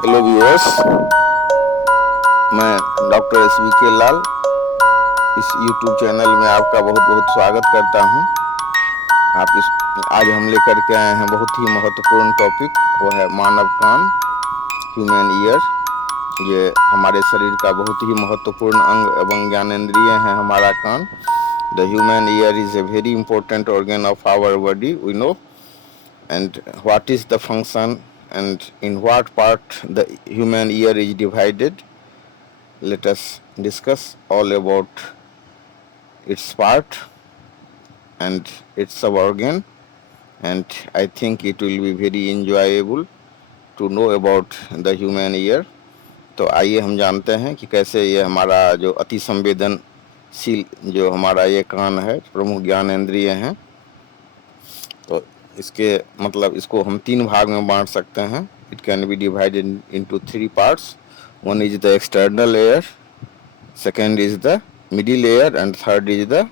Hello viewers, मैं doctor SVK लाल इस YouTube channel में आपका बहुत बहुत स्वागत करता हूं। आप इस आज हम लेकर के आए हैं बहुत ही महत्वपूर्ण टॉपिक, वो है मानव कान, ह्यूमन ईयर। ये हमारे शरीर का बहुत ही महत्वपूर्ण अंग एवं ज्ञानेंद्रिय है हमारा कान। The human ear is a very important organ of our body, we know, and what is the function and in what part the human ear is divided. Let us discuss all about its part and its suborgan, and I think it will be very enjoyable to know about the human ear. तो आइए हम जानते हैं कि कैसे ये हमारा जो अति संवेदनशील जो हमारा ये कान है, प्रमुख ज्ञानेंद्रिय हैं, तो इसके मतलब इसको हम तीन भाग में बांट सकते हैं. It can be divided into three parts. One is the external air, second is the middle air and third is the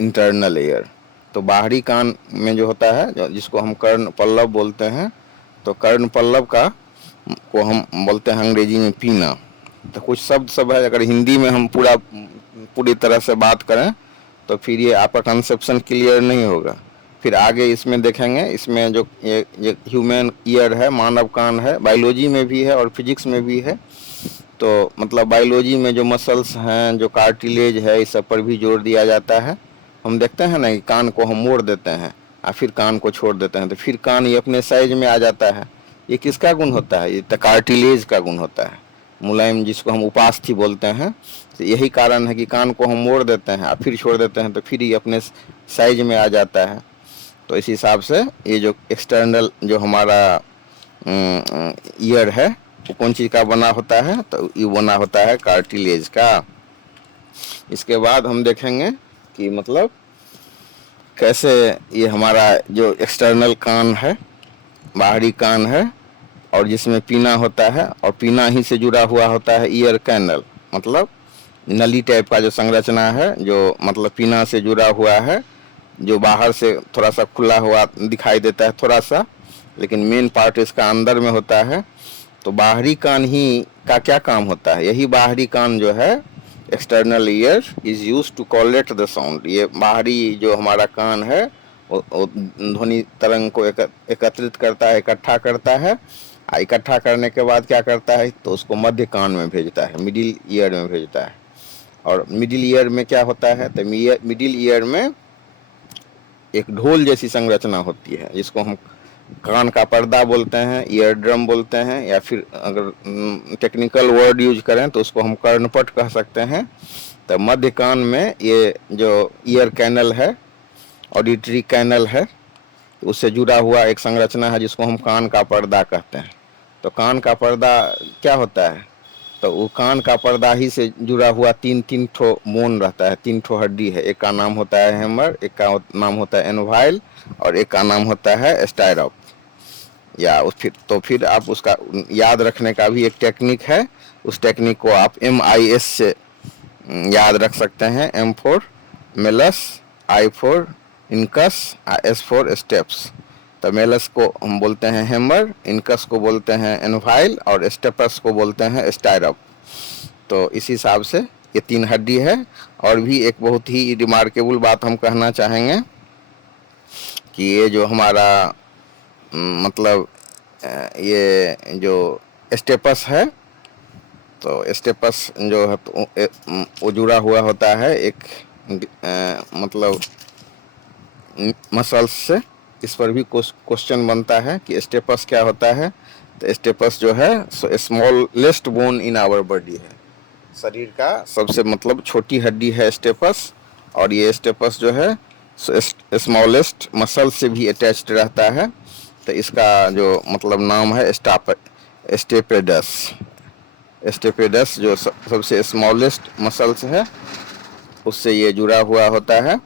internal air. तो बाहरी कान में जो होता है, जिसको हम कर्ण पल्लव बोलते हैं, तो कर्ण पल्लव का को हम बोलते हैं अंग्रेजी में पीना. तो कुछ शब्द सब है, अगर हिंदी में हम पूरी तरह से बात करें तो फिर ये आपका कंसेप्शन क्लियर नहीं होगा. फिर आगे इसमें देखेंगे, इसमें जो ये ह्यूमन ईयर है, मानव कान है, बायोलॉजी में भी है और फिजिक्स में भी है. तो मतलब बायोलॉजी में जो मसल्स हैं, जो कार्टिलेज है, इस सब पर भी जोर दिया जाता है. हम देखते हैं ना कि कान को हम मोड़ देते हैं और फिर कान को छोड़ देते हैं, तो फिर कान ये अपने साइज में आ जाता है. ये किसका गुण होता है? ये तो कार्टिलेज का गुण होता है, मुलायम, जिसको हम उपास्थि बोलते हैं. तो यही कारण है कि कान को हम मोड़ देते हैं और फिर छोड़ देते हैं, तो फिर ये अपने साइज में आ जाता है. तो इस हिसाब से ये जो एक्सटर्नल जो हमारा ईयर है, वो कौन चीज़ का बना होता है? तो ये बना होता है कार्टिलेज का. इसके बाद हम देखेंगे कि मतलब कैसे ये हमारा जो एक्सटर्नल कान है, बाहरी कान है, और जिसमें पीना होता है, और पीना ही से जुड़ा हुआ होता है ईयर कैनल, मतलब नली टाइप का जो संरचना है, जो मतलब पीना से जुड़ा हुआ है, जो बाहर से थोड़ा सा खुला हुआ दिखाई देता है थोड़ा सा, लेकिन मेन पार्ट इसका अंदर में होता है. तो बाहरी कान ही का क्या काम होता है? यही बाहरी कान जो है, external ear, is use to collect the sound. ये बाहरी जो हमारा कान है वो ध्वनि तरंग को एकत्रित करता है, इकट्ठा करता है. इकट्ठा करने के बाद क्या करता है? तो उसको मध्य कान में भेजता है, मिडिल ईयर में भेजता है. और मिडिल ईयर में क्या होता है? तो मिडिल ईयर में एक ढोल जैसी संरचना होती है, जिसको हम कान का पर्दा बोलते हैं, ईयर ड्रम बोलते हैं, या फिर अगर टेक्निकल वर्ड यूज करें तो उसको हम कर्णपट कह सकते हैं. तो मध्य कान में ये जो ईयर कैनल है, ऑडिटरी कैनल है, उससे जुड़ा हुआ एक संरचना है जिसको हम कान का पर्दा कहते हैं. तो कान का पर्दा क्या होता है? तो वो कान का पर्दा ही से जुड़ा हुआ तीन तीन ठो बोन रहता है, तीन ठो हड्डी है. एक का नाम होता है हेमर, एक का नाम होता है एनोवाइल, और एक का नाम होता है स्टायरॉप. या फिर आप उसका याद रखने का भी एक टेक्निक है. उस टेक्निक को आप MIS से याद रख सकते हैं. M4 Malus, I4 incus, S4 steps. तो मेलस को हम बोलते हैं हेमर, इनकस को बोलते हैं एनवाइल, और स्टेपस को बोलते हैं स्टायरप. तो इस हिसाब से ये तीन हड्डी है. और भी एक बहुत ही रिमार्केबल बात हम कहना चाहेंगे कि ये जो हमारा मतलब ये जो स्टेपस है, तो स्टेपस जो है तो वो जुड़ा हुआ होता है एक मतलब मसल्स से. इस पर भी क्वेश्चन बनता है कि स्टेपस क्या होता है. तो स्टेपस जो है smallest bone in our body है, शरीर का सबसे मतलब छोटी हड्डी है स्टेपस. और ये स्टेपस जो है स्मॉलेस्ट मसल से भी अटैच्ड रहता है. तो इसका जो मतलब नाम है स्टेपेडस. स्टेपेडस जो सबसे स्मॉलेस्ट मसल्स है, उससे ये जुड़ा हुआ होता है.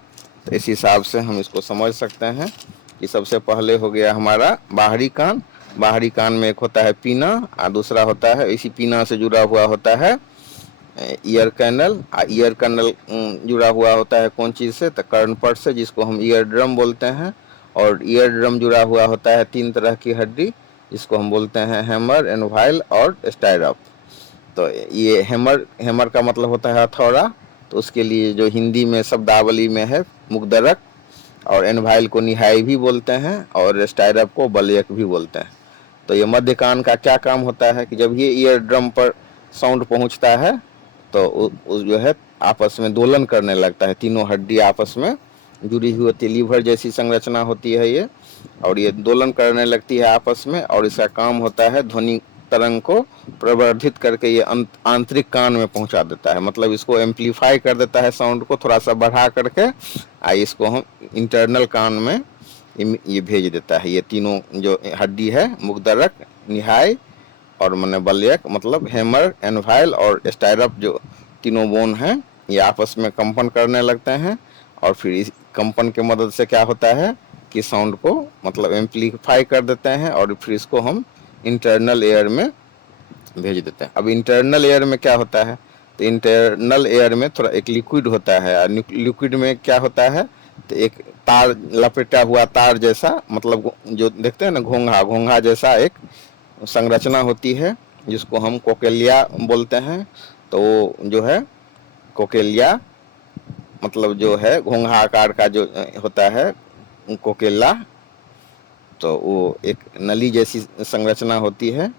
तो इस हिसाब से हम इसको समझ सकते हैं कि सबसे पहले हो गया हमारा बाहरी कान. बाहरी कान में एक होता है पीना, और दूसरा होता है इसी पीना से जुड़ा हुआ होता है ईयर कैनल. ईयर कैनल जुड़ा हुआ होता है कौन चीज़ से? तो कर्णपट से, जिसको हम ईयर ड्रम बोलते हैं. और ईयर ड्रम जुड़ा हुआ होता है तीन तरह की हड्डी, इसको हम बोलते हैं हैमर, एनवाइल और स्टायरप। तो ये हैमर का मतलब होता है हथौड़ा, तो उसके लिए जो हिंदी में शब्दावली में है मुग्दरक, और एनवाइल को निहाई भी बोलते हैं और स्टायरप को बलयक भी बोलते हैं। तो ये मध्य कान का क्या काम होता है कि जब ये ईयर ड्रम पर साउंड पहुंचता है तो जो है आपस में दोलन करने लगता है, तीनों हड्डी आपस में जुड़ी हुई होती है, लीवर जैसी संरचना होती है ये, और ये दोलन करने लगती है आपस में, और इसका काम होता है ध्वनि तरंग को प्रवर्धित करके ये आंतरिक कान में पहुंचा देता है, मतलब इसको एम्पलीफाई कर देता है, साउंड को थोड़ा सा बढ़ा करके इसको हम इंटरनल कान में ये भेज देता है। ये तीनों जो हड्डी है मुग्दरक, निहाई और मैंने बलयक, मतलब हैमर, एनवाइल और स्टायरप, जो तीनों बोन हैं ये आपस में कंपन करने लगते हैं, और फिर इस कंपन के मदद से क्या होता है कि साउंड को मतलब एम्पलीफाई कर देते हैं, और फिर इसको हम इंटरनल एयर में भेज देते हैं। अब इंटरनल एयर में क्या होता है, तो इंटरनल एयर में थोड़ा एक लिक्विड होता है, और लिक्विड में क्या होता है तो एक तार, लपेटा हुआ तार जैसा, मतलब जो देखते हैं ना घोंघा, घोंघा जैसा एक संरचना होती है जिसको हम कोकेलिया बोलते हैं। तो जो है कोकेलिया मतलब जो है घोंघा आकार का जो होता है कोकेला, तो वो एक नली जैसी संरचना होती है,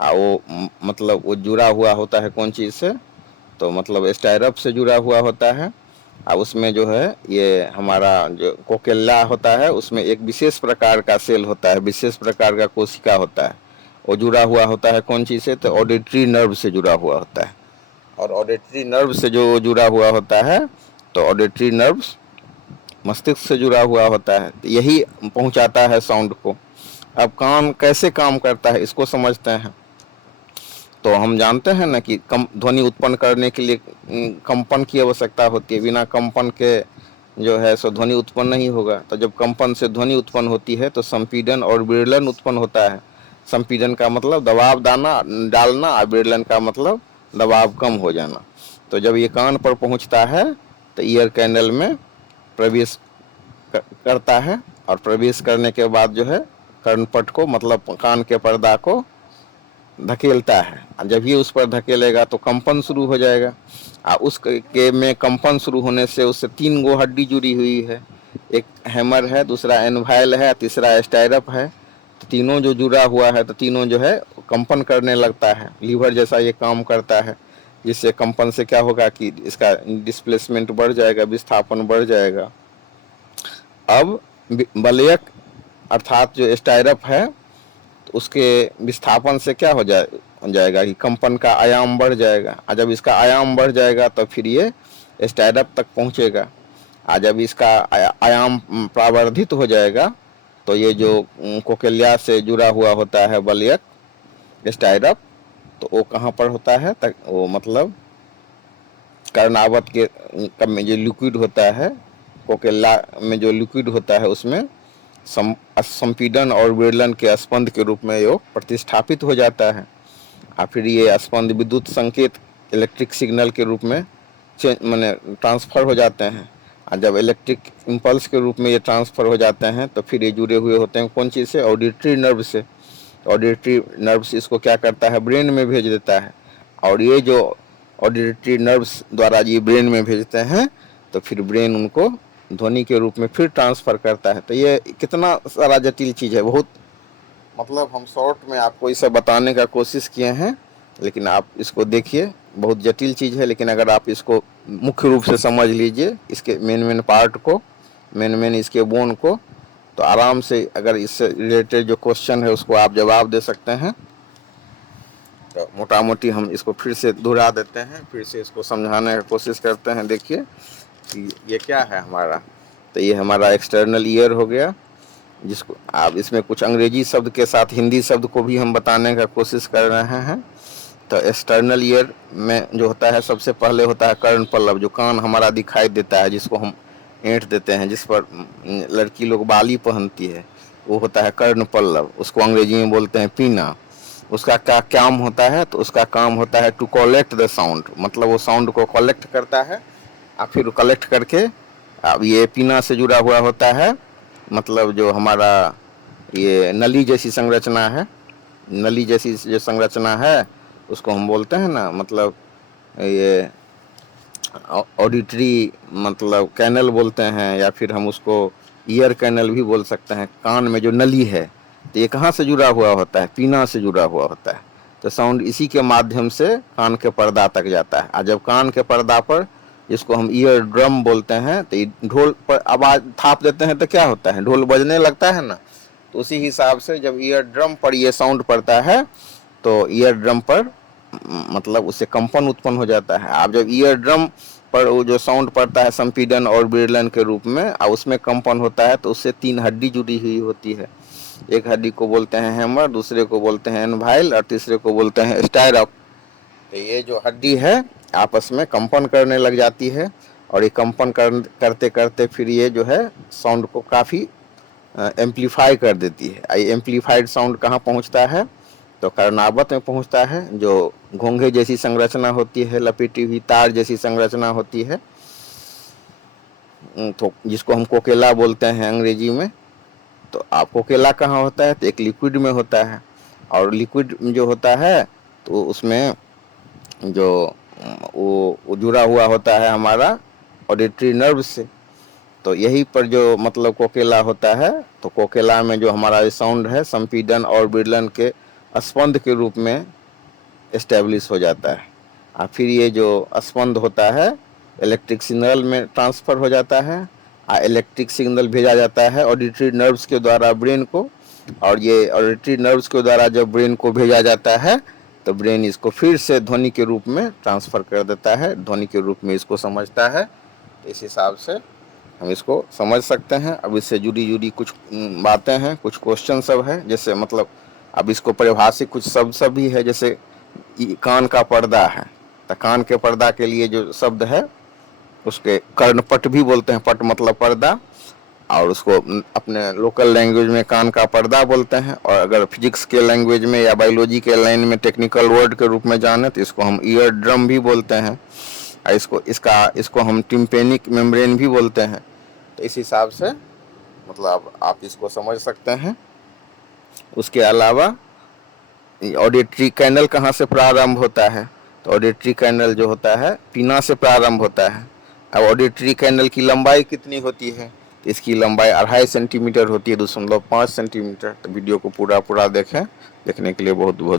और वो मतलब वो जुड़ा हुआ होता है कौन चीज़ से, तो मतलब स्टायरप से जुड़ा हुआ होता है। और उसमें जो है ये हमारा जो कोकेला होता है उसमें एक विशेष प्रकार का सेल होता है, विशेष प्रकार का कोशिका होता है, वो जुड़ा हुआ होता है कौन चीज़ से, तो ऑडिटरी नर्व से जुड़ा हुआ होता है। और ऑडिटरी नर्व से जो जुड़ा हुआ होता है, तो ऑडिटरी नर्व मस्तिष्क से जुड़ा हुआ होता है, तो यही पहुंचाता है साउंड को। अब कान कैसे काम करता है इसको समझते हैं। तो हम जानते हैं ना कि कम ध्वनि उत्पन्न करने के लिए कंपन की आवश्यकता होती है, बिना कंपन के जो है सो ध्वनि उत्पन्न नहीं होगा। तो जब कंपन से ध्वनि उत्पन्न होती है तो संपीडन और विरलन उत्पन्न होता है। संपीडन का मतलब दबाव डालना, और विरलन का मतलब दबाव कम हो जाना। तो जब ये कान पर पहुंचता है तो ईयर कैनल में प्रवेश करता है, और प्रवेश करने के बाद जो है कर्णपट को मतलब कान के पर्दा को धकेलता है, और जब ये उस पर धकेलेगा तो कंपन शुरू हो जाएगा, और उस के में कंपन शुरू होने से उससे 3 गो हड्डी जुड़ी हुई है, एक हैमर है, दूसरा एनवाइल है, तीसरा स्टायरप है। तो तीनों जो जुड़ा हुआ है तो तीनों जो है कंपन करने लगता है, लीवर जैसा ये काम करता है, जिससे कंपन से क्या होगा कि इसका डिस्प्लेसमेंट बढ़ जाएगा, विस्थापन बढ़ जाएगा। अब बलयक अर्थात जो स्टायरप है तो उसके विस्थापन से क्या हो जाएगा कि कंपन का आयाम बढ़ जाएगा, और जब इसका आयाम बढ़ जाएगा तो फिर ये स्टायरप तक पहुंचेगा, और जब इसका आयाम प्रावर्धित हो जाएगा तो ये जो कोकेलिया से जुड़ा हुआ होता है बलयक स्टायरप, तो वो कहाँ पर होता है तक वो मतलब कर्णावत के कब में जो लिक्विड होता है, कोकेला में जो लिक्विड होता है उसमें संपीडन और विरलन के स्पंद के रूप में ये प्रतिस्थापित हो जाता है, और फिर ये स्पंद विद्युत संकेत इलेक्ट्रिक सिग्नल के रूप में माने ट्रांसफ़र हो जाते हैं, और जब इलेक्ट्रिक इम्पल्स के रूप में ये ट्रांसफ़र हो जाते हैं तो फिर ये जुड़े हुए होते हैं कौन चीज़ से, ऑडिटरी नर्व से। ऑडिटरी नर्व से इसको क्या करता है ब्रेन में भेज देता है, और ये जो ऑडिटरी नर्व्स द्वारा ये ब्रेन में भेजते हैं तो फिर ब्रेन उनको ध्वनि के रूप में फिर ट्रांसफ़र करता है। तो ये कितना सारा जटिल चीज़ है, बहुत मतलब हम शॉर्ट में आपको इसे बताने का कोशिश किए हैं, लेकिन आप इसको देखिए, बहुत जटिल चीज़ है, लेकिन अगर आप इसको मुख्य रूप से समझ लीजिए, इसके मेन पार्ट को, मेन इसके बोन को, तो आराम से अगर इससे रिलेटेड जो क्वेश्चन है उसको आप जवाब दे सकते हैं। तो मोटा मोटी हम इसको फिर से दोहरा देते हैं, फिर से इसको समझाने की कोशिश करते हैं। देखिए कि ये क्या है हमारा, तो ये हमारा एक्सटर्नल ईयर हो गया, जिसको आप इसमें कुछ अंग्रेजी शब्द के साथ हिंदी शब्द को भी हम बताने का कोशिश कर रहे हैं। तो एक्सटर्नल ईयर में जो होता है सबसे पहले होता है कर्ण पल्लव, जो कान हमारा दिखाई देता है, जिसको हम ऐंठ देते हैं, जिस पर लड़की लोग बाली पहनती है, वो होता है कर्ण पल्लव, उसको अंग्रेजी में बोलते हैं पीना। उसका क्या काम होता है, तो उसका काम होता है टू कलेक्ट द साउंड, मतलब वो साउंड को कलेक्ट करता है, और फिर कलेक्ट करके अब ये पीना से जुड़ा हुआ होता है, मतलब जो हमारा ये नली जैसी संरचना है, नली जैसी जो संरचना है उसको हम बोलते हैं ना, मतलब ये ऑडिटरी मतलब कैनल बोलते हैं, या फिर हम उसको ईयर कैनल भी बोल सकते हैं। कान में जो नली है तो ये कहाँ से जुड़ा हुआ होता है, पीना से जुड़ा हुआ होता है। तो साउंड इसी के माध्यम से कान के पर्दा तक जाता है। और जब कान के पर्दा पर, जिसको हम ईयर ड्रम बोलते हैं, तो ढोल पर आवाज थाप देते हैं तो क्या होता है, ढोल बजने लगता है ना। तो उसी हिसाब से जब ईयर ड्रम पर ये साउंड पड़ता है तो ईयर ड्रम पर मतलब उससे कंपन उत्पन्न हो जाता है। अब जब ईयर ड्रम पर वो जो साउंड पड़ता है संपीडन और विरलन के रूप में, और उसमें कंपन होता है, तो उससे 3 हड्डी जुड़ी हुई होती है। एक हड्डी को बोलते हैं हैमर, दूसरे को बोलते हैं एनवाइल, और तीसरे को बोलते हैं स्टायरॉक। तो ये जो हड्डी है आपस में कंपन करने लग जाती है, और ये कंपन करते करते फिर ये जो है साउंड को काफ़ी एम्पलीफाई कर देती है। ये एम्पलीफाइड साउंड कहाँ पहुँचता है, तो कर्नावत में पहुँचता है, जो घोंघे जैसी संरचना होती है, लपेटी हुई तार जैसी संरचना होती है, तो जिसको हम कोकेला बोलते हैं अंग्रेजी में। तो आप कोकेला कहाँ होता है, तो एक लिक्विड में होता है, और लिक्विड जो होता है तो उसमें जो वो जुड़ा हुआ होता है हमारा ऑडिटरी नर्व से। तो यही पर जो मतलब कोकेला होता है, तो कोकेला में जो हमारा साउंड है संपीडन और विरलन के स्पंद के रूप में एस्टेब्लिश हो जाता है। और फिर ये जो स्पंद होता है इलेक्ट्रिक सिग्नल में ट्रांसफ़र हो जाता है, और इलेक्ट्रिक सिग्नल भेजा जाता है ऑडिटरी नर्व्स के द्वारा ब्रेन को, और ये ऑडिटरी नर्व्स के द्वारा जब ब्रेन को भेजा जाता है तो ब्रेन इसको फिर से ध्वनि के रूप में ट्रांसफ़र कर देता है, ध्वनि के रूप में इसको समझता है। तो इस हिसाब से हम इसको समझ सकते हैं। अब इससे जुड़ी कुछ बातें हैं, कुछ क्वेश्चन सब है, जैसे मतलब अब इसको परिभाषित कुछ शब्द सब भी है, जैसे कान का पर्दा है, तो कान के पर्दा के लिए जो शब्द है उसके कर्णपट भी बोलते हैं, पट मतलब पर्दा, और उसको अपने लोकल लैंग्वेज में कान का पर्दा बोलते हैं। और अगर फिजिक्स के लैंग्वेज में या बायोलॉजी के लाइन में टेक्निकल वर्ड के रूप में जाने तो इसको हम ईयर ड्रम भी बोलते हैं, और इसको हम टिम्पेनिक मेम्ब्रेन भी बोलते हैं। तो इस हिसाब से मतलब आप इसको समझ सकते हैं। उसके अलावा ऑडिटरी कैनल कहाँ से प्रारंभ होता है, तो ऑडिटरी कैनल जो होता है पीना से प्रारंभ होता है। अब ऑडिटरी कैनल की लंबाई कितनी होती है, तो इसकी लंबाई 2.5 सेंटीमीटर होती है, 2.5 सेंटीमीटर। तो वीडियो को पूरा देखें, देखने के लिए बहुत बहुत